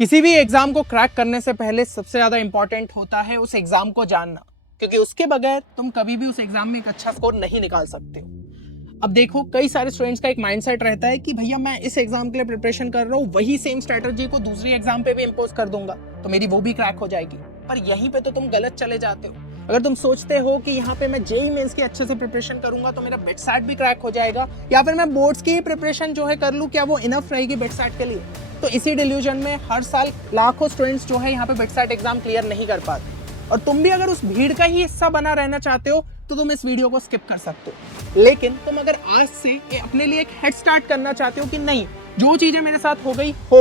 किसी भी एग्जाम को क्रैक करने से पहले सबसे ज्यादा इंपॉर्टेंट होता है उस एग्जाम को जानना, क्योंकि उसके बगैर तुम कभी भी उस एग्जाम में एक अच्छा स्कोर नहीं निकाल सकते हो। अब देखो, कई सारे स्टूडेंट्स का एक माइंडसेट रहता है कि भैया मैं इस एग्जाम के लिए प्रिपरेशन कर रहा हूँ, वही सेम स्ट्रेटजी को दूसरी एग्जाम पे भी इम्पोज कर दूंगा तो मेरी वो भी क्रैक हो जाएगी। पर यहीं पे तो तुम गलत चले जाते हो। अगर तुम सोचते हो कि यहाँ पे मैं जेई मेंस की अच्छे से प्रिपरेशन करूंगा तो मेरा बिट सैट भी क्रैक हो जाएगा, या फिर मैं बोर्ड्स की ही प्रिपरेशन जो है कर लूँ, क्या वो इनफ रहेगी बिट सैट के लिए? तो इसी डिल्यूजन में हर साल लाखों स्टूडेंट्स जो है यहाँ पे बिट सैट एग्जाम क्लियर नहीं कर पाते। और तुम भी अगर उस भीड़ का ही हिस्सा बना रहना चाहते हो तो तुम इस वीडियो को स्किप कर सकते हो। लेकिन तुम अगर आज से अपने लिए एक हेड स्टार्ट करना चाहते हो कि नहीं, जो चीजें मेरे साथ हो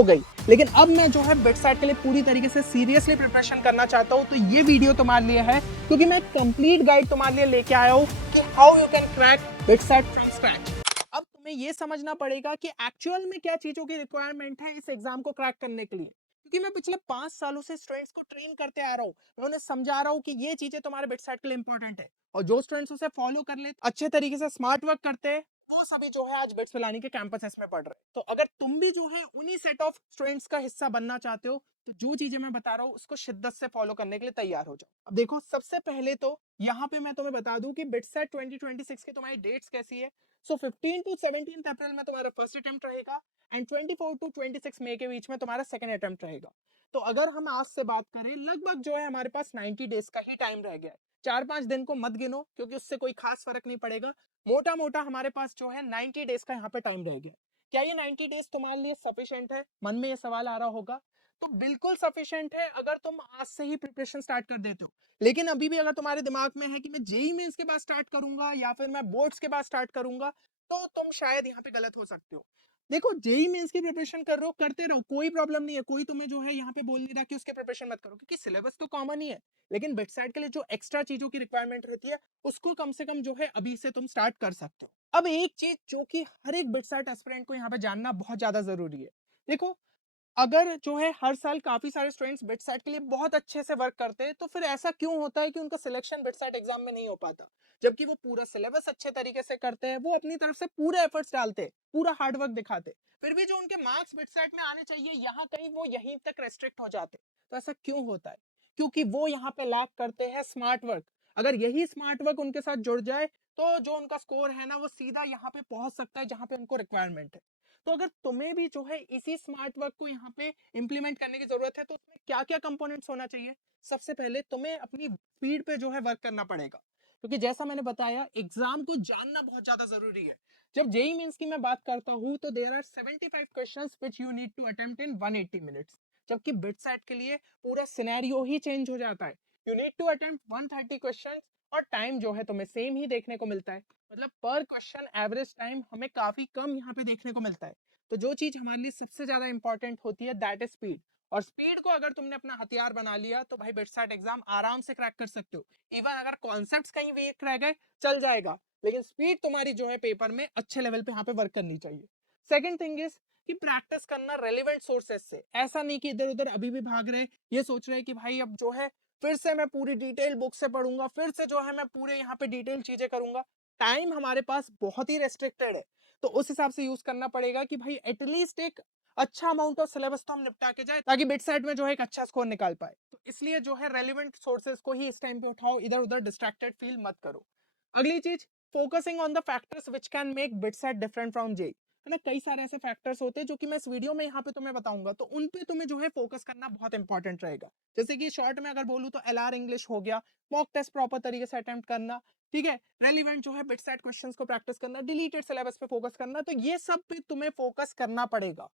गई, लेकिन अब मैं जो है बिट सैट के लिए पूरी तरीके से सीरियसली प्रिपरेशन करना चाहता हूँ, तो ये वीडियो तुम्हारे लिए है, क्योंकि मैं कंप्लीट गाइड तुम्हारे लिए लेके आया हूँ कि how you can crack BITSAT from scratch. अब तुम्हें ये समझना पड़ेगा कि एक्चुअल में क्या चीजों की रिक्वायरमेंट है इस एग्जाम को क्रैक करने के लिए, क्योंकि मैं पिछले 5 सालों से स्टूडेंट्स को ट्रेन करते आ रहा हूँ, मैं उन्हें समझा रहा हूँ कि ये चीजें तुम्हारे बिट सेट के लिए इंपॉर्टेंट है, और जो स्टूडेंट्स उसे फॉलो कर ले, अच्छे तरीके से स्मार्ट वर्क करते हैं, वो सभी जो है आज बिट्स पिलानी के कैंपसेस में पढ़ रहे हैं। तो अगर तुम भी जो है उन्हीं सेट ऑफ स्टूडेंट्स का हिस्सा बनना चाहते हो तो जो चीजें मैं बता रहा हूँ उसको शिद्दत से फॉलो करने के लिए तैयार हो जाओ। अब देखो, सबसे पहले तो यहाँ पे मैं तुम्हें बता दूं कि बिटसेट 2026 की तुम्हारी डेट्स कैसी है। सो 15 टू 17 अप्रैल में तुम्हारा फर्स्ट अटेम्प्ट रहेगा, एंड 24 टू 26 मई के बीच में तुम्हारा सेकंड अटेम्प्ट रहेगा। तो अगर हम आज से बात करें, लगभग जो है हमारे पास 90 डेज का ही टाइम रह गया है। 4-5 दिन को मत गिनो, क्योंकि उससे कोई खास फर्क नहीं पड़ेगा। मोटा मोटा हमारे पास जो है 90 डेज का यहाँ पे टाइम रह गया। क्या ये 90 डेज तुम्हारे लिए सफिशिएंट है? मन में ये सवाल आ रहा होगा। तो बिल्कुल सफिशिएंट है अगर तुम आज से ही प्रिपरेशन स्टार्ट कर देते हो। लेकिन अभी भी अगर तुम्हारे दिमाग में है कि मैं जेई मेंस के बाद स्टार्ट करूंगा या फिर मैं बोर्ड्स के बाद स्टार्ट करूंगा, तो तुम शायद यहाँ पे गलत हो सकते हो। देखो, जेई मेंस की प्रिपरेशन कर रहे हो, करते रहो, कोई प्रॉब्लम नहीं है। कोई तुम्हें जो है यहाँ पे बोल नहीं रहा कि उसके प्रिपरेशन मत करो, क्योंकि सिलेबस तो कॉमन ही है। लेकिन बिट साइड के लिए जो एक्स्ट्रा चीजों की रिक्वायरमेंट रहती है उसको कम से कम जो है अभी से तुम स्टार्ट कर सकते हो। अब एक चीज जो कि हर एक बिट साइड एस्पिरेंट को यहाँ पे जानना बहुत ज्यादा जरूरी है। देखो, अगर जो है हर साल काफी सारे स्टूडेंट्स बिटसेट के लिए बहुत अच्छे से वर्क करते हैं, तो फिर ऐसा क्यों होता है कि उनका सिलेक्शन बिटसेट एग्जाम में नहीं हो पाता? जबकि वो पूरा सिलेबस अच्छे तरीके से करते हैं, वो अपनी तरफ से पूरे एफर्ट्स डालते हैं, पूरा हार्डवर्क दिखाते हैं, फिर भी जो उनके मार्क्स बिटसेट में आने चाहिए यहाँ कहीं वो यहीं तक रेस्ट्रिक्ट हो जाते हैं। तो ऐसा क्यों होता है? क्योंकि वो यहाँ पे लैक करते हैं स्मार्ट वर्क। अगर यही स्मार्ट वर्क उनके साथ जुड़ जाए तो जो उनका स्कोर है ना, वो सीधा यहाँ पे पहुंच सकता है जहाँ पे उनको रिक्वायरमेंट है। तो अगर तुम्हें भी जो है इसी स्मार्ट वर्क को यहाँ पे इंप्लीमेंट करने की जरूरत है, तो उसमें क्या क्या कंपोनेंट्स होना चाहिए? सबसे पहले तुम्हें अपनी स्पीड पे जो है वर्क करना पड़ेगा, क्योंकि जैसा मैंने बताया, एग्जाम को जानना बहुत ज्यादा जरूरी है। जब जेई मेंस की मैं बात करता हूँ तो there are 75 questions which you need to attempt in 180 minutes, जबकि बिट सेट के लिए पूरा सिनेरियो ही चेंज हो जाता है। You need to attempt 130 questions, और टाइम जो है तुम्हें सेम ही देखने को मिलता है। मतलब पर क्वेश्चन एवरेज टाइम हमें काफी कम यहाँ पे देखने को मिलता है। तो जो चीज हमारे लिए सबसे ज्यादा इंपॉर्टेंट होती है दैट इज स्पीड। और स्पीड को अगर तुमने अपना हथियार बना लिया तो भाई बिटसेट एग्जाम आराम से क्रैक कर सकते हो। इवन अगर कॉन्सेप्ट्स कहीं वीक रह गए, चल जाएगा, लेकिन स्पीड तुम्हारी जो है पेपर में अच्छे लेवल पे यहाँ पे वर्क करनी चाहिए। सेकंड थिंग इज कि प्रैक्टिस करना रेलिवेंट सोर्सेस से। ऐसा नहीं कि इधर उधर अभी भी भाग रहे, ये सोच रहे कि भाई अब जो है फिर से मैं पूरी डिटेल बुक से पढ़ूंगा, फिर से जो है मैं पूरे यहाँ पे डिटेल चीजें करूंगा। टाइम हमारे पास बहुत ही रेस्ट्रिक्टेड है, तो उस हिसाब से यूज करना पड़ेगा कि भाई एटलीस्ट एक अच्छा अमाउंट ऑफ सिलेबस तो हम निपटा के जाए, ताकि बिट सेट में जो है एक अच्छा स्कोर निकाल पाए। तो इसलिए जो है रेलिवेंट सोर्सेज को ही इस टाइम पे उठाओ, इधर उधर डिस्ट्रैक्टेड फील मत करो। अगली चीज, focusing on the factors which can make BITSAT different from JEE. है ना, कई सारे ऐसे फैक्टर्स होते हैं जो कि मैं इस वीडियो में यहाँ पे तुम्हें बताऊंगा, तो उन पे तुम्हें जो है फोकस करना बहुत इंपॉर्टेंट रहेगा। जैसे कि शॉर्ट में अगर बोलूँ तो एलआर इंग्लिश हो गया, मॉक टेस्ट प्रॉपर तरीके से अटेम्प्ट करना, ठीक है, रेलिवेंट जो है बिट सेट क्वेश्चंस को प्रैक्टिस करना, डिलीटेड सिलेबस पे फोकस करना, तो ये सब पे तुम्हें फोकस करना पड़ेगा।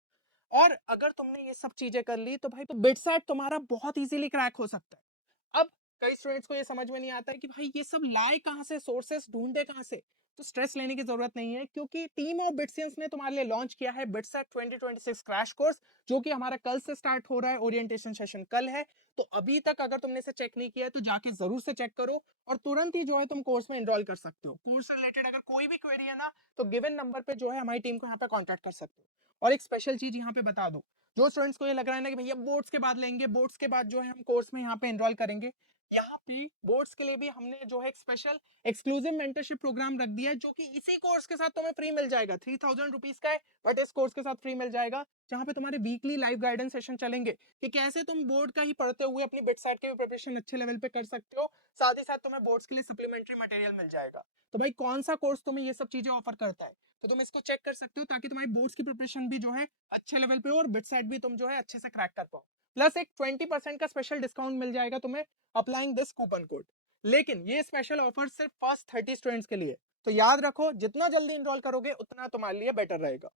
और अगर तुमने ये सब चीजें कर ली तो भाई तो बिट सेट तुम्हारा बहुत इजीली क्रैक हो सकता है। अब कई स्टूडेंट्स को ये समझ में नहीं आता है कि भाई ये सब लाए कहाँ से, सोर्सेस ढूंढे कहाँ से। तो स्ट्रेस लेने की जरूरत नहीं है, क्योंकि टीम ऑफ बिटसियंस ने तुम्हारे लिए लॉन्च किया है बिटसेट 2026 क्रैश कोर्स, जो कि हमारा कल से स्टार्ट हो रहा है। ओरिएंटेशन सेशन कल है, तो अभी तक अगर तुमने इसे चेक नहीं किया है तो जाके जरूर से चेक करो, और तुरंत ही जो है तुम कोर्स में एनरोल कर सकते हो। कोर्स रिलेटेड अगर कोई भी क्वेरी है ना, तो गिवन नंबर पे जो है हमारी टीम को यहाँ पे कॉन्टेक्ट कर सकते हो। और एक स्पेशल चीज यहाँ पे बता दो, जो स्टूडेंट्स को ये लग रहा है ना कि भैया बोर्ड्स के बाद लेंगे, बोर्ड्स के बाद जो है हम कोर्स में यहाँ पे एनरोल करेंगे, यहाँ पे बोर्ड्स के लिए भी हमने जो है एक स्पेशल एक्सक्लूसिव मेंटरशिप प्रोग्राम रख दिया है, जो कि इसी कोर्स के साथ तुम्हें फ्री मिल जाएगा। 3000 रुपीज का है, बट इस कोर्स के साथ फ्री मिल जाएगा, जहाँ पे तुम्हारे वीकली लाइव गाइडेंस सेशन चलेंगे कि कैसे तुम बोर्ड का ही पढ़ते हुए अपनी बिट सेट के भी प्रिपरेशन अच्छे लेवल पे कर सकते हो। साथ ही साथ तुम्हें बोर्ड्स के लिए सप्लीमेंट्री मटेरियल मिल जाएगा। तो भाई कौन सा कोर्स तुम्हें ये सब चीजें ऑफर करता है, तो तुम इसको चेक कर सकते हो, ताकि तुम्हारी बोर्ड्स की प्रिपरेशन भी जो है अच्छे लेवल पे हो और बिट सेट भी तुम जो है अच्छे से क्रैक कर पाओ। प्लस एक 20% का स्पेशल डिस्काउंट मिल जाएगा तुम्हें अप्लाइंग दिस कूपन कोड। लेकिन ये स्पेशल ऑफर सिर्फ फर्स्ट 30 स्टूडेंट्स के लिए, तो याद रखो जितना जल्दी इनरोल करोगे उतना तुम्हारे लिए बेटर रहेगा।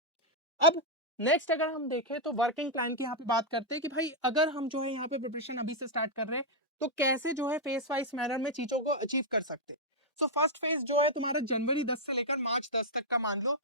अब नेक्स्ट अगर हम देखें तो वर्किंग प्लान की यहाँ पे बात करते हैं कि भाई अगर हम जो है यहाँ पे प्रिपरेशन अभी से स्टार्ट कर रहे हैं, तो कैसे जो है फेस वाइज मैनर में चीजों को अचीव कर सकते हैं। सो फर्स्ट फेज जो है तुम्हारा जनवरी 10 से लेकर मार्च 10 तक का मान लो।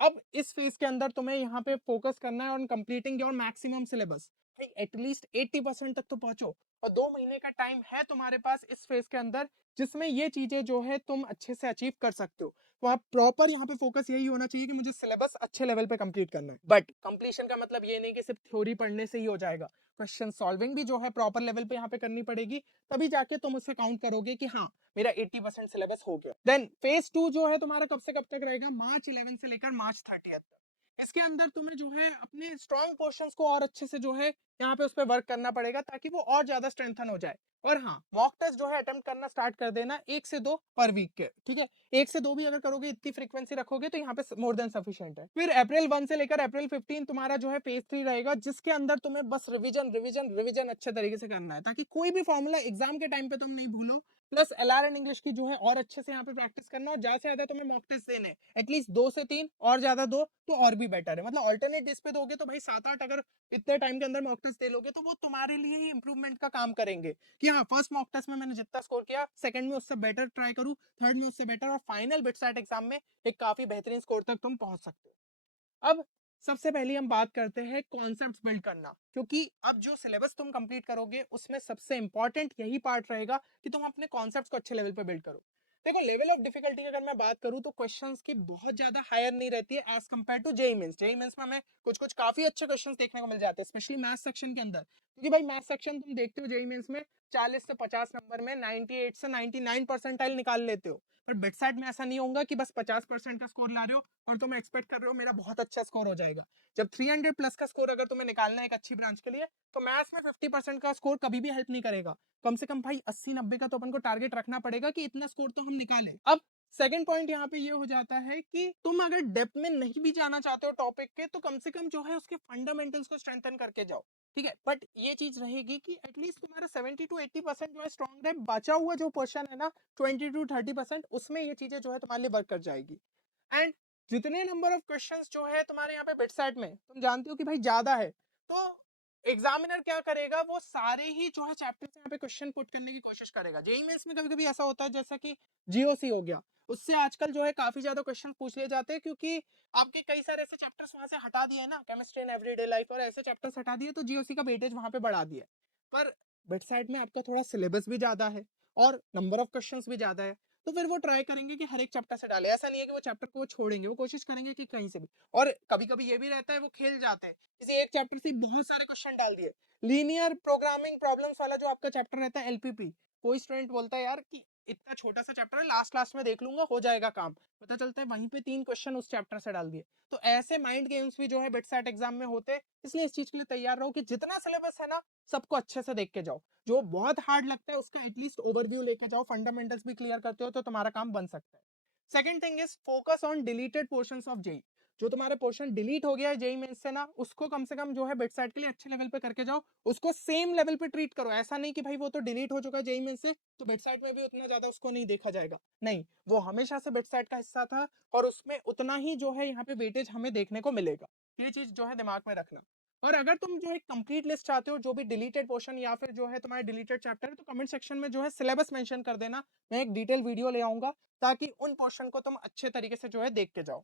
अब इस फेज के अंदर तुम्हें यहाँ पे फोकस करना है on completing your maximum syllabus. At least 80% तक तो पहुंचो, और 2 महीने का टाइम है तुम्हारे पास इस फेज के अंदर, जिसमें ये चीजें जो है तुम अच्छे से अचीव कर सकते हो। तो आप प्रॉपर यहाँ पे फोकस यही होना चाहिए कि मुझे सिलेबस अच्छे लेवल पे कंप्लीट करना है। बट कंप्लीशन का मतलब ये नहीं कि सिर्फ थ्योरी पढ़ने से ही हो जाएगा, क्वेश्चन सॉल्विंग भी जो है प्रॉपर लेवल पे यहाँ पे करनी पड़ेगी, तभी जाके तुम उससे काउंट करोगे कि हाँ मेरा 80% सिलेबस हो गया। देन फेज 2 जो है तुम्हारा कब से कब तक रहेगा, मार्च 11 से लेकर मार्च 30 तक। इसके अंदर तुम्हें जो है अपने स्ट्रॉन्ग पोर्शंस को और अच्छे से जो है यहाँ पे उस पर वर्क करना पड़ेगा, ताकि वो और ज्यादा स्ट्रेंथन हो जाए। और हाँ, मॉक टेस्ट जो है अटेम्प्ट करना स्टार्ट कर देना 1 से 2 पर वीक के, ठीक है। 1 से 2 भी अगर करोगे, इतनी फ्रीक्वेंसी रखोगे तो यहाँ पे मोर देन सफिशिएंट है। फिर अप्रैल 1 से लेकर अप्रैल 15 तुम्हारा जो है फेज 3 रहेगा, जिसके अंदर तुम्हें बस रिवीजन रिवीजन रिवीजन अच्छे तरीके से करना है, ताकि कोई भी फॉर्मूला एग्जाम के टाइम पे तुम नहीं भूलो। प्लस एलआर एंड इंग्लिश की जो है और अच्छे से यहाँ पे प्रैक्टिस करना, और ज्यादा से ज्यादा तुम्हें मॉक टेस्ट देने, एटलीस्ट 2 से 3, और ज्यादा 2 तो और भी बेटर है। मतलब ऑल्टरनेट डेज पे दोगे तो भाई 7-8 अगर इतने टाइम के अंदर मॉक टेस्ट दे लोगे, तो वो तुम्हारे लिए ही इंप्रूवमेंट का काम करेंगे कि हाँ फर्स्ट मॉक टेस्ट में मैंने जितना स्कोर किया, सेकंड में उससे बेटर ट्राई करूँ, थर्ड में उससे बेटर, और फाइनल बिटसेट एग्जाम में एक काफी बेहतरीन स्कोर तक तुम पहुंच सकते हो। अब सबसे पहले हम बात करते हैं कॉन्सेप्ट्स बिल्ड करना, क्योंकि अब जो सिलेबस तुम कंप्लीट करोगे उसमें सबसे इंपॉर्टेंट यही पार्ट रहेगा कि तुम अपने कॉन्सेप्ट्स को अच्छे लेवल पे बिल्ड करो। देखो लेवल ऑफ डिफिकल्टी अगर मैं बात करूं तो क्वेश्चंस की बहुत ज्यादा हायर नहीं रहती है as compare to JEE Mains. JEE Mains में हमें कुछ कुछ काफी अच्छे क्वेश्चंस देखने को मिल जाते हैं, स्पेशली मैथ्स सेक्शन के अंदर, क्योंकि भाई मैथ्स सेक्शन तुम देखते हो जेईई मेंस में 40 से 50 नंबर में 98 से 99 परसेंटाइल निकाल लेते हो। पर बिटसेट में ऐसा नहीं होगा कि बस 50% का स्कोर ला रहे हो और तुम एक्सपेक्ट कर रहे हो मेरा बहुत अच्छा स्कोर हो जाएगा। जब 300 प्लस का स्कोर अगर तुम्हें निकालना है एक अच्छी ब्रांच के लिए, तो मैथ्स में 50% का स्कोर कभी भी हेल्प नहीं करेगा। कम से कम भाई 80-90 का तो अपन को टारगेट रखना पड़ेगा कि इतना स्कोर तो हम निकालें। अब सेकंड पॉइंट यहाँ पे ये हो जाता है कि तुम अगर डेप्थ में नहीं भी जाना चाहते हो टॉपिक के, तो कम से कम जो है उसके फंडामेंटल्स को स्ट्रेंथन करके जाओ, ठीक है। बट ये चीज रहेगी कि एटलीस्ट तुम्हारा 70 to 80% जो है स्ट्रॉन्ग है, बचा हुआ जो पोर्शन है ना 20 to 30%, उसमें ये चीजें जो है तुम्हारे लिए वर्क कर जाएगी। एंड जितने नंबर ऑफ क्वेश्चंस जो है तुम्हारे यहाँ पे बिटसेट में तुम जानते हो कि भाई ज्यादा है, तो एग्जामिनर क्या करेगा, वो सारे ही जो है चैप्टर से यहाँ पे क्वेश्चन पुट करने की कोशिश करेगा। जेईई मेंस में कभी कभी ऐसा होता है जैसा कि जीओसी हो गया, उससे आजकल जो है काफी ज्यादा क्वेश्चन पूछ लिए जाते हैं, क्योंकि आपके कई सारे ऐसे चैप्टर्स वहां से हटा दिए ना, केमिस्ट्री एंड एवरीडे लाइफ और ऐसे चैप्टर्स हटा दिए, तो जीओसी का वेटेज वहां पे बढ़ा दिया। पर बिटसेट में आपका थोड़ा सिलेबस भी ज्यादा है और नंबर ऑफ क्वेश्चंस भी ज्यादा है, तो फिर वो ट्राई करेंगे कि हर एक चैप्टर से डाले। ऐसा नहीं है कि वो चैप्टर को छोड़ेंगे, वो कोशिश करेंगे कि कहीं से भी। और कभी कभी ये भी रहता है वो खेल जाते हैं, किसी एक चैप्टर से बहुत सारे क्वेश्चन डाल दिए। लीनियर प्रोग्रामिंग प्रॉब्लम्स वाला जो आपका चैप्टर रहता है एलपीपी, कोई स्टूडेंट बोलता है यार कि इतना छोटा सा चैप्टर है, लास्ट क्लास में देख लूंगा हो जाएगा काम, पता चलता है वहीं पे 3 क्वेश्चन उस चैप्टर से डाल दिए। तो ऐसे माइंड गेम्स भी जो है बिटसेट एग्जाम में होते हैं, इसलिए इस चीज के लिए तैयार रहो कि जितना सिलेबस है ना सबको अच्छे से देख के जाओ। जो बहुत हार्ड लगता है उसका एटलीस्ट ओवरव्यू लेके जाओ, फंडामेंटल्स भी क्लियर करते हो तो तुम्हारा काम बन सकता है। Second thing is focus on deleted portions of JEE. जो तुम्हारे पोर्शन डिलीट हो गया है जेई मेंस से ना, उसको कम से कम जो है बिटसेट के लिए अच्छे लेवल पे करके जाओ, उसको सेम लेवल पे ट्रीट करो। ऐसा नहीं कि भाई वो तो डिलीट हो चुका है जेई मेंस से तो बिटसेट में भी उतना ज्यादा उसको नहीं देखा जाएगा, नहीं, वो हमेशा से बिटसेट का हिस्सा था और उसमें उतना ही जो है यहाँ पे वेटेज हमें देखने को मिलेगा। ये चीज जो है दिमाग में रखना। और अगर तुम जो है कंप्लीट लिस्ट चाहते हो जो भी डिलीटेड पोर्शन या फिर जो है तुम्हारे डिलीटेड चैप्टर है, तो कमेंट सेक्शन में जो है सिलेबस मेंशन कर देना, मैं एक डिटेल वीडियो ले आऊंगा, ताकि उन पोर्शन को तुम अच्छे तरीके से जो है देख के जाओ।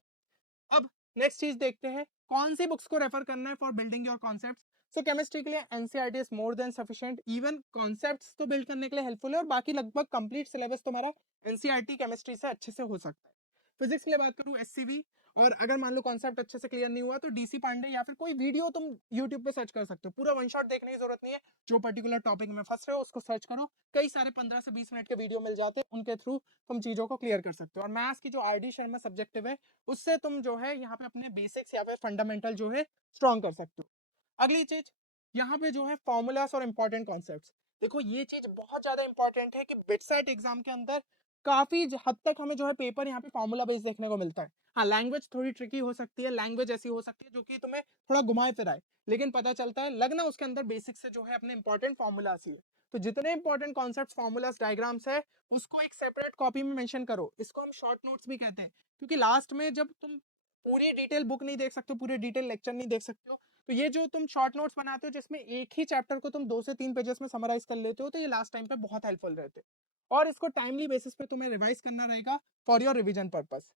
अब नेक्स्ट चीज देखते हैं कौन सी बुक्स को रेफर करना है for building your concepts. So chemistry के लिए NCERT is more than sufficient, even concepts तो बिल्ड करने के लिए हेल्पफुल है, और बाकी लगभग कंप्लीट सिलेबस तुम्हारा एनसीईआरटी केमिस्ट्री से अच्छे से हो सकता है। फिजिक्स के लिए बात करूँ एससीवी, और अगर मान लो कॉन्सेप्ट अच्छे से क्लियर नहीं हुआ तो डीसी पांडे या फिर कोई वीडियो तुम यूट्यूब पे सर्च कर सकते हो। पूरा वन शॉट देखने की जरूरत नहीं है, जो पर्टिकुलर टॉपिक में फंस रहे हो उसको सर्च करो, कई सारे 15 से 20 मिनट के वीडियो मिल जाते हैं, उनके थ्रू तुम चीजों को क्लियर कर सकते हो। और मैथ्स की जो आरडी शर्मा सब्जेक्टिव है उससे तुम जो है यहाँ पे अपने बेसिक्स या फिर फंडामेंटल जो है स्ट्रॉन्ग कर सकते हो। अगली चीज यहाँ पे जो है फॉर्मूलास और इंपॉर्टेंट कॉन्सेप्ट्स। देखो ये चीज बहुत ज्यादा इंपॉर्टेंट है कि बिटसेट एग्जाम के अंदर काफी हद तक हमें जो है पेपर यहाँ पे फॉर्मूला बेस्ड देखने को मिलता है। हाँ, लैंग्वेज थोड़ी ट्रिकी हो सकती है, लैंग्वेज ऐसी हो सकती है जो कि तुम्हें थोड़ा घुमाए फिराए, लेकिन पता चलता है लगना उसके अंदर बेसिक से जो है अपने इंपॉर्टेंट फॉर्मूलास ही है। तो जितने इंपॉर्टेंट कॉन्सेप्ट फॉर्मूलास डायग्राम्स है उसको एक सेपरेट कॉपी में मेंशन करो। इसको हम शॉर्ट नोट्स भी कहते हैं, क्योंकि लास्ट में जब तुम पूरी डिटेल बुक नहीं देख सकते हो, पूरे डिटेल लेक्चर नहीं देख सकते हो, तो ये जो तुम शॉर्ट नोट्स बनाते हो जिसमें एक ही चैप्टर को तुम 2 से 3 पेजेस में समराइज कर लेते हो, तो ये लास्ट टाइम पे बहुत हेल्पफुल रहते हैं। और इसको टाइमली बेसिस पे तुम्हें रिवाइज करना रहेगा फॉर योर रिवीजन पर्पस।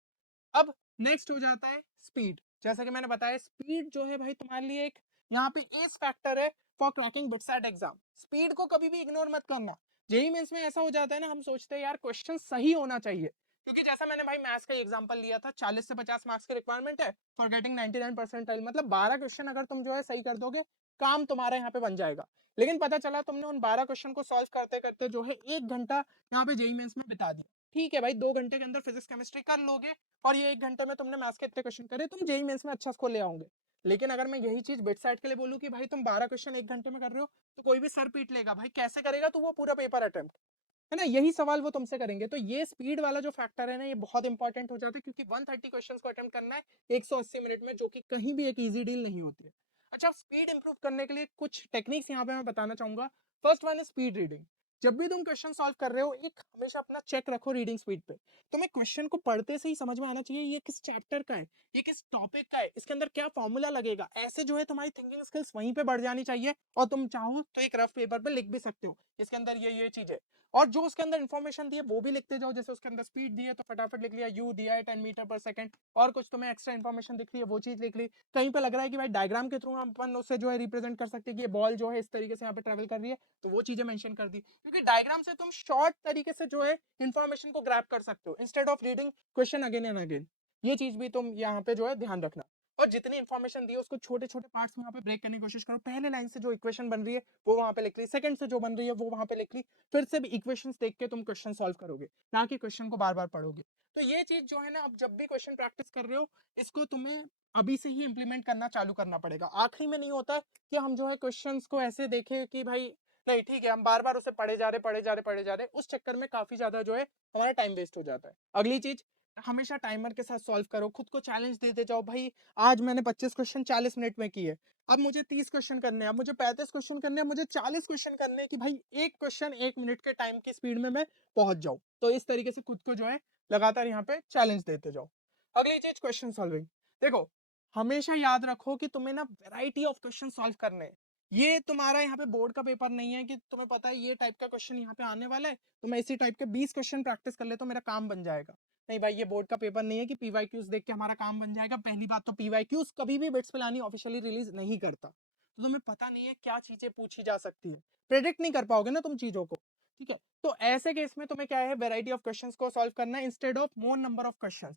अब नेक्स्ट हो जाता है स्पीड। जैसा कि मैंने बताया, स्पीड जो है भाई तुम्हारे लिए एक यहाँ पे एस फैक्टर है for cracking BITSAT exam. Speed को कभी भी इग्नोर मत करना। जेई मेंस में ऐसा हो जाता है ना, हम सोचते हैं यार क्वेश्चन सही होना चाहिए, क्योंकि जैसा मैंने भाई मैथ्स का एग्जांपल लिया था, 40 से 50 मार्क्स की रिक्वायरमेंट है फॉर गेटिंग 99 परसेंटाइल, मतलब 12 क्वेश्चन अगर तुम जो है सही कर दोगे काम तुम्हारा यहाँ पे बन जाएगा। लेकिन पता चला तुमने उन 12 क्वेश्चन को सॉल्व करते करते जो है 1 घंटा यहाँ पे जेई मेंस में बिता दिया। ठीक है भाई, 2 घंटे के अंदर फिजिक्स केमिस्ट्री कर लोगे और ये 1 घंटे में तुमने मैथ्स के इतने क्वेश्चन करे, तुम जेई मेंस में अच्छा स्कोर ले आओगे। लेकिन अगर मैं यही चीज बिट साइड के लिए बोलूं कि भाई तुम 12 क्वेश्चन 1 घंटे में कर रहे हो, तो कोई भी सर पीट लेगा भाई, कैसे करेगा तू वो पूरा पेपर अटेम्प्ट, है ना, यही सवाल वो तुमसे करेंगे। तो ये स्पीड वाला जो फैक्टर है ना, ये बहुत इंपॉर्टेंट हो जाता है, क्योंकि 130 क्वेश्चंस को अटेम्प्ट करना है 180 मिनट में, जो कि कहीं भी एक इजी डील नहीं होती है। अच्छा, स्पीड इंप्रूव करने के लिए कुछ टेक्निक्स यहाँ पे मैं बताना चाहूंगा। फर्स्ट वन है स्पीड रीडिंग। जब भी तुम क्वेश्चन सॉल्व कर रहे हो, एक हमेशा अपना चेक रखो रीडिंग स्पीड पे। तुम्हें क्वेश्चन को पढ़ते से ही समझ में आना चाहिए ये किस चैप्टर का है, ये किस टॉपिक का है, इसके अंदर क्या फॉर्मूला लगेगा। ऐसे जो है तुम्हारी थिंकिंग स्किल्स वहीं पे बढ़ जानी चाहिए, और तुम चाहो तो एक रफ पेपर पे लिख भी सकते हो इसके अंदर ये चीज है, और जो उसके अंदर इन्फॉर्मेशन दी है वो भी लिखते जाओ। जैसे उसके अंदर स्पीड दी है तो फटाफट लिख लिया, यू दिया है 10 मीटर पर सेकंड, और कुछ तुम्हें एक्स्ट्रा इन्फॉर्मेशन दिख रही है वो चीज लिख ली। कहीं पे लग रहा है कि भाई डायग्राम के थ्रू हम अपन उससे जो है रिप्रेजेंट कर सकते हैं कि ये बॉल जो है इस तरीके से यहाँ पे ट्रेवल कर रही है, तो वो चीजें मेंशन कर दी, क्योंकि डायग्राम से तुम शॉर्ट तरीके से जो है इन्फॉर्मेशन को ग्रैब कर सकते हो instead of reading question again and again. ये चीज भी तुम यहाँ पे जो है ध्यान रखना। और जितनी इन्फॉर्मेशन दी है उसको छोटे छोटे पार्ट्स में यहाँ पे ब्रेक करने की कोशिश करो। पहले लाइन से जो इक्वेशन बन रही है वो वहां पे लिख ली, सेकंड से जो बन रही है वो वहां पे लिख ली, फिर से भी इक्वेशंस देख के तुम क्वेश्चन सॉल्व करोगे, ना कि क्वेश्चन को बार बार पढ़ोगे। तो ये चीज जो है ना, अब जब भी क्वेश्चन प्रैक्टिस कर रहे हो, इसको तुम्हें अभी से ही इंप्लीमेंट करना चालू करना पड़ेगा। आखिरी में नहीं होता कि हम जो है क्वेश्चंस को ऐसे देखें कि भाई नहीं ठीक है, हम बार बार उसे पढ़े जा रहे, उस चक्कर में काफी ज्यादा जो है हमारा टाइम वेस्ट हो जाता है। अगली चीज, हमेशा टाइमर के साथ सॉल्व करो, खुद को चैलेंज देते जाओ। भाई आज मैंने 25 क्वेश्चन 40 मिनट में किए, अब मुझे 30 क्वेश्चन करने हैं, अब मुझे 35 क्वेश्चन करने हैं, मुझे 40 क्वेश्चन करने हैं, कि भाई एक क्वेश्चन 1 मिनट के टाइम की स्पीड में मैं पहुंच जाऊं। तो इस तरीके से खुद को जो है लगातार यहाँ पे चैलेंज देते जाओ। अगली चीज, क्वेश्चन सॉल्विंग। देखो, हमेशा याद रखो कि तुम्हें ना वैरायटी ऑफ क्वेश्चन सॉल्व करने हैं। ये तुम्हारा यहाँ पे बोर्ड का पेपर नहीं है कि तुम्हें पता है ये टाइप का क्वेश्चन यहाँ पे आने वाला है, तो मैं इसी टाइप के 20 क्वेश्चन प्रैक्टिस कर ले तो मेरा काम बन जाएगा। नहीं भाई, ये बोर्ड का पेपर नहीं है कि पीवाईक्यूज देख के हमारा काम बन जाएगा। पहली बात तो पीवाईक्यूज कभी भी बिट्स पिलानी ऑफिशियली रिलीज नहीं करता, तो तुम्हें पता नहीं है क्या चीजें पूछी जा सकती है, प्रेडिक्ट नहीं कर पाओगे ना तुम चीजों को। ठीक है, तो ऐसे केस में तुम्हें क्या है, वेराइटी ऑफ क्वेश्चंस को सॉल्व करना है instead of more number of questions.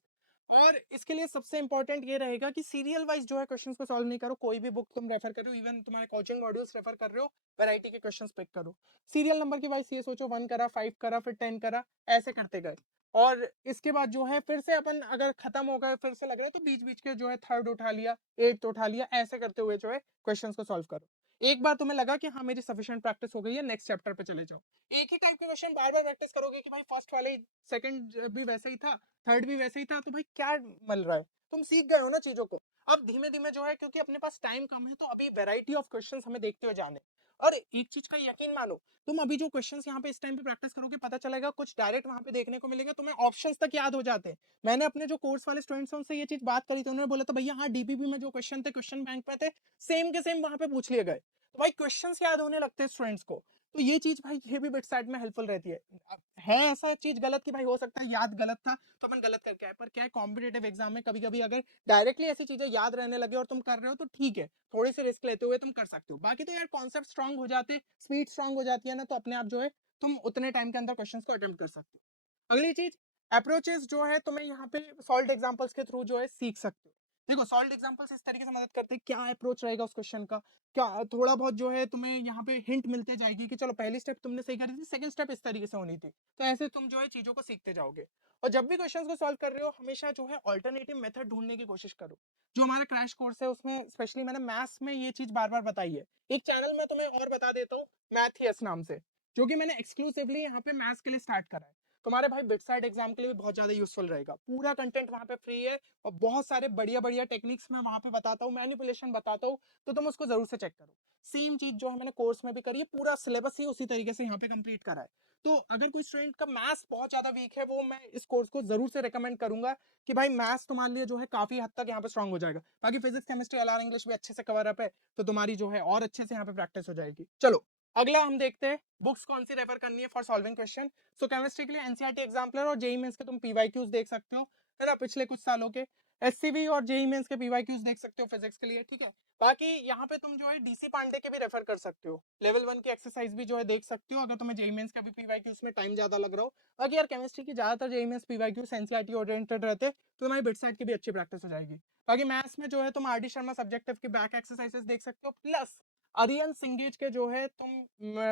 और इसके लिए सबसे इंपॉर्टेंट ये रहेगा कि सीरियल वाइज जो है क्वेश्चंस को सॉल्व नहीं करो। कोई भी बुक तुम रेफर करो, इवन तुम्हारे कोचिंग मॉड्यूल्स रेफर कर रहे हो, वैरायटी के क्वेश्चंस पिक करो। सीरियल नंबर की वाइज ये सोचो 1 करा, 5 करा, फिर 10 करा, ऐसे करते गए। और इसके बाद जो है फिर से अपन अगर खत्म हो गए, फिर से लग रहा है तो बीच बीच के जो है थर्ड उठा लिया, एट्थ उठा लिया, ऐसे करते हुए जो है क्वेश्चंस को सॉल्व करो। एक बार तुम्हें लगा कि हाँ मेरी सफिशिएंट प्रैक्टिस हो गई है, नेक्स्ट चैप्टर पे चले जाओ। एक ही टाइप के क्वेश्चन बार बार प्रैक्टिस करोगे कि भाई फर्स्ट वाले, सेकंड भी वैसे ही था, थर्ड भी वैसे ही था, तो भाई क्या मिल रहा है, तुम सीख गए हो ना चीजों को। अब धीमे धीमे जो है, क्योंकि अपने पास टाइम कम है, तो अभी वैरायटी ऑफ क्वेश्चंस हमें देखते हुए जाने। और एक चीज का यकीन मानो, तुम अभी जो क्वेश्चंस यहाँ पे इस टाइम पे प्रैक्टिस करोगे, पता चलेगा कुछ डायरेक्ट वहां पे देखने को मिलेगा, तुम्हें ऑप्शंस तक याद हो जाते हैं। मैंने अपने जो कोर्स वाले स्टूडेंट्स हैं उनसे ये चीज बात करी थी, उन्होंने बोला था भैया हाँ डीपीपी में जो क्वेश्चन थे क्वेश्चन बैंक में थे, सेम के सेम वहां पे पूछ लिए गए। तो भाई क्वेश्चंस याद होने लगते हैं स्टूडेंट्स को। तो ये चीज भाई ये भी बिट साइड में हेल्पफुल रहती है। अब है ऐसा चीज गलत कि भाई हो सकता है याद गलत था तो अपन गलत करके आए, पर क्या है कॉम्पिटेटिव एग्जाम में कभी कभी अगर डायरेक्टली ऐसी चीजें याद रहने लगे और तुम कर रहे हो तो ठीक है, थोड़ी सी रिस्क लेते हुए तुम कर सकते हो। बाकी तो यार कॉन्सेप्ट स्ट्रांग हो जाते, स्पीड स्ट्रांग हो जाती है ना, तो अपने आप जो है तुम उतने टाइम के अंदर क्वेश्चंस को अटेम्प्ट कर सकते हो। अगली चीज, अप्रोचेस जो है तुम्हें यहाँ पे सॉल्व एग्जांपल्स के थ्रू जो है सीख सकते हो। देखो सॉल्व एग्जांपल्स इस तरीके से मदद करते हैं, क्या अप्रोच रहेगा उस क्वेश्चन का, क्या थोड़ा बहुत जो है तुम्हें यहाँ पे हिंट मिलते जाएगी कि चलो पहली स्टेप तुमने सही करी थी, सेकंड स्टेप इस तरीके से होनी थी। तो ऐसे तुम जो है चीजों को सीखते जाओगे। और जब भी क्वेश्चंस को सॉल्व कर रहे हो हमेशा जो है ऑल्टरनेटिव मेथड ढूंढने की कोशिश करो। जो हमारा क्रैश कोर्स है उसमें स्पेशली मैंने मैथ्स में ये चीज बार बार बताई है। एक चैनल में तुम्हें और बता देता हूँ, मैथियस नाम से, जो कि मैंने एक्सक्लूसिवली यहाँ पे मैथ्स के लिए स्टार्ट करा है। तुम्हारे भाई बिटसाइड एग्जाम के लिए भी बहुत ज्यादा यूजफुल रहेगा। पूरा कंटेंट वहां पे फ्री है और बहुत सारे बढ़िया बढ़िया टेक्निक्स मैं वहां पे बताता हूँ, मैनिपुलेशन बताता हूँ। तो तुम उसको जरूर से चेक करो। सेम चीज जो है मैंने कोर्स में भी करी है, पूरा सिलेबस ही उसी तरीके से यहाँ पे कंप्लीट करा है। तो अगर कोई स्टूडेंट का मैथ्स बहुत ज्यादा वीक है, वो मैं इस कोर्स को जरूर से रिकमेंड करूंगा कि भाई मैथ्स तुम्हारे लिए जो है काफी हद तक यहाँ पे स्ट्रांग हो जाएगा। बाकी फिजिक्स केमिस्ट्री एलआर इंग्लिश भी अच्छे से कवर अप है, तो तुम्हारी जो है और अच्छे से यहाँ पे प्रैक्टिस हो जाएगी। चलो अगला हम देखते हैं बुक्स कौन सी रेफर करनी है for solving question. So chemistry के लिए एनसीईआरटी एग्जाम्पलर और जेई मेंस के तुम पीवाईक्यूज देख सकते हो, है ना, पिछले कुछ सालों के। एससीबी और जेई मेंस के पीवाईक्यूज देख सकते हो फिजिक्स के लिए, ठीक है। बाकी यहाँ पे तुम जो है डीसी पांडे के भी रेफर कर सकते हो, लेवल 1 की एक्सरसाइज भी जो है देख सकते हो अगर तुम्हें जेई मेंस का भी पीवाईक्यूज में टाइम ज्यादा लग रहा हो। बाकी यार केमिस्ट्री की ज्यादातर JEE Mains PYQs NCERT oriented रहते, तो तुम्हारी बिटसाइड की भी अच्छी प्रैक्टिस हो जाएगी। बाकी मैथ्स में जो है तुम आरडी शर्मा सब्जेक्टिव की बैक एक्सरसाइजेस देख सकते हो, प्लस अरियन सिंगेज के जो है तुम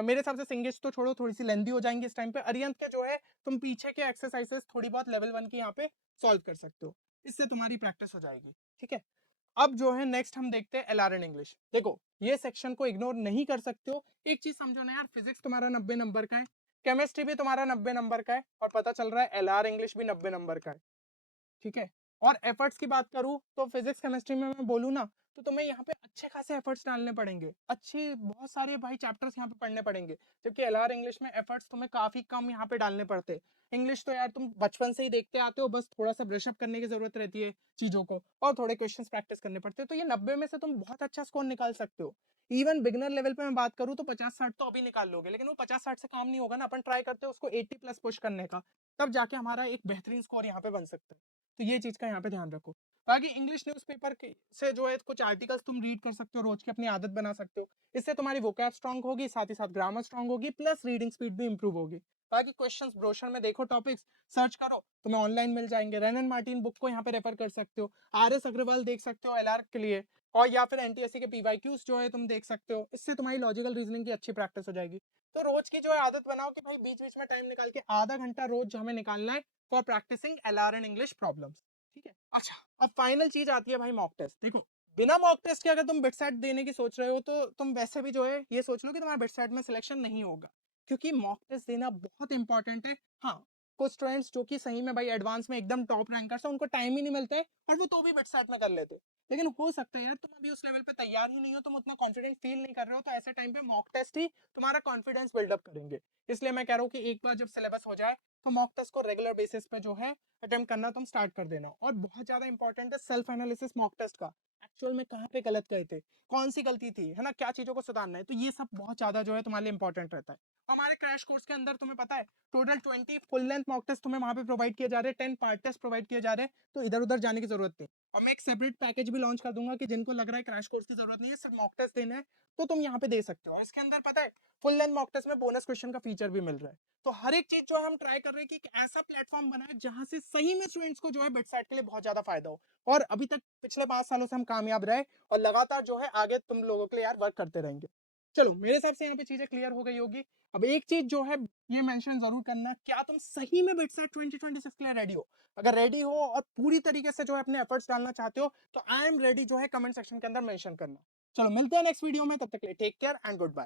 मेरे हिसाब से सिंगेज तो छोड़ो, थोड़ी सी लेंदी हो जाएंगी इस टाइम पे, अरियंत के जो है तुम पीछे के एक्सरसाइजेस थोड़ी बहुत लेवल 1 की यहाँ पे सॉल्व कर सकते हो। इससे तुम्हारी प्रैक्टिस हो जाएगी, ठीक है। अब जो है नेक्स्ट हम देखते हैं एलआर एंड इंग्लिश। देखो ये सेक्शन को इग्नोर नहीं कर सकते हो। एक चीज समझो ना यार, फिजिक्स तुम्हारा 90 नंबर का है, केमिस्ट्री भी तुम्हारा 90 नंबर का है, और पता चल रहा है एलआर इंग्लिश भी 90 नंबर का है, ठीक है। और एफर्ट्स की बात करूं तो फिजिक्स केमिस्ट्री में मैं बोलूं ना, तो तुम्हें यहाँ पे अच्छे खासे एफर्ट्स डालने पड़ेंगे, अच्छे बहुत सारे भाई चैप्टर्स यहाँ पे पढ़ने पड़ेंगे। जबकि एलआर इंग्लिश में एफर्ट्स तुम्हें काफी कम यहाँ पे डालने पड़ते। इंग्लिश तो यार तुम बचपन से ही देखते आते हो, बस थोड़ा सा ब्रशअप करने की जरूरत रहती है चीजों को, और थोड़े क्वेश्चन प्रैक्टिस करने पड़ते हैं। तो ये 90 में से तुम बहुत अच्छा स्कोर निकाल सकते हो। इवन बिगनर लेवल पे मैं बात करूँ तो 50-60 तो अभी निकाल लोगे, लेकिन वो 50-60 से काम नहीं होगा ना, अपन ट्राई करते हैं उसको 80+ पुश करने का, तब जाके हमारा एक बेहतरीन स्कोर यहाँ पे बन सकता है। तो ये चीज का यहाँ पे ध्यान रखो। बाकी इंग्लिश न्यूज़पेपर से जो है कुछ आर्टिकल्स तुम रीड कर सकते हो, रोज की अपनी आदत बना सकते हो। इससे तुम्हारी वोकैब स्ट्रांग होगी, साथ ही साथ ग्रामर स्ट्रांग होगी, प्लस रीडिंग स्पीड भी इंप्रूव होगी। बाकी क्वेश्चंस ब्रोशर में देखो, टॉपिक्स सर्च करो, तुम्हें ऑनलाइन मिल जाएंगे। रेन एंड मार्टिन बुक को यहाँ पे रेफर कर सकते हो, आर एस अग्रवाल देख सकते हो एलआर के लिए, और या फिर एनटीएससी के पीवाईक्यूज जो है तुम देख सकते हो। इससे तुम्हारी लॉजिकल रीजनिंग की अच्छी प्रैक्टिस हो जाएगी। तो रोज की जो है आदत बनाओ कि भाई बीच बीच में टाइम निकाल के आधा घंटा रोज हमें निकालना है for practising LR and English problems, ठीक है। अच्छा, अब फाइनल चीज आती है भाई मॉक टेस्ट। देखो बिना मॉक टेस्ट के अगर तुम बिटसेट देने की सोच रहे हो तो तुम वैसे भी जो है ये सोच लो कि तुम्हारा बिटसेट में सिलेक्शन नहीं होगा, क्योंकि मॉक टेस्ट देना बहुत इंपॉर्टेंट है। हाँ, कुछ स्टूडेंट्स जो कि सही में भाई एडवांस में एकदम टॉप रैंकर्स है, उनको टाइम ही नहीं मिलता है और वो तो भी बिटसेट में कर लेते हैं। लेकिन हो सकता है यार तुम अभी उस लेवल पे तैयार ही नहीं हो, तुम उतना कॉन्फिडेंट फील नहीं कर रहे हो, तो ऐसे टाइम पे मॉक टेस्ट ही तुम्हारा कॉन्फिडेंस बिल्डअप करेंगे। इसलिए मैं कह रहा हूँ कि एक बार जब सिलेबस हो जाए तो मॉक टेस्ट को रेगुलर बेसिस पे जो है अटेम्प्ट करना तुम स्टार्ट कर देना। और बहुत ज्यादा इंपॉर्टेंट है सेल्फ एनालिसिस मॉक टेस्ट का, एक्चुअल में कहाँ पे गलत गए थे, कौन सी गलती थी, है ना, क्या चीजों को सुधारना है। तो ये सब बहुत ज्यादा जो है तुम्हारे लिए इंपॉर्टेंट रहता है। हमारे क्रैश कोर्स के अंदर तुम्हें पता है total 20 full length mock test तुम्हें वहां पे प्रोवाइड किए जा रहे हैं, 10 पार्ट टेस्ट प्रोवाइड किए जा रहे हैं, तो इधर उधर जाने की जरूरत नहीं। और मैं एक सेपरेट पैकेज भी लॉन्च कर दूंगा कि जिनको लग रहा है क्रैश कोर्स की जरूरत नहीं है, सिर्फ मॉक टेस्ट देना है, तो तुम यहाँ पे दे सकते हो। और इसके अंदर पता है फुल लेंथ मॉक टेस्ट में बोनस क्वेश्चन का फीचर भी मिल रहा है। तो हर एक चीज जो है हम ट्राई कर रहे हैं कि एक ऐसा प्लेटफॉर्म बनाए जहां से सही में स्टूडेंट्स को जो है बिटसाइट के लिए बहुत ज्यादा फायदा हो। और अभी तक पिछले 5 सालों से हम कामयाब रहे और लगातार जो है आगे तुम लोगों के लिए यार वर्क करते रहेंगे। चलो मेरे हिसाब से यहाँ पे चीजें क्लियर हो गई होगी। अब एक चीज जो है ये मेंशन जरूर करना, क्या तुम सही में बिटसेट 2026 के लिए रेडी हो? अगर रेडी हो और पूरी तरीके से जो है अपने एफर्ट्स डालना चाहते हो, तो आई एम रेडी जो है कमेंट सेक्शन के अंदर मेंशन करना। चलो मिलते हैं नेक्स्ट वीडियो में, तब तक के लिए take care and good bye.